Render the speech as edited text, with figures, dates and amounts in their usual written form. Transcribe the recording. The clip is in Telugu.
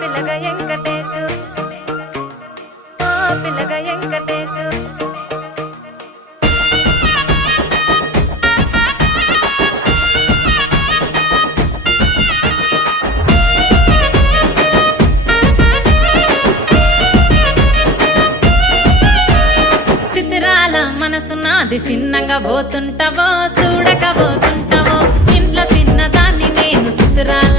పిల్లగ వెంకటేశు ఓ పిల్లగ వెంకటేశు సిద్ధిరాల మనసు నాది చిన్నగా పోతుంటావో చూడక పోతుంటావో ఇంట్లో చిన్నదాన్ని నేను సిద్ధిరాల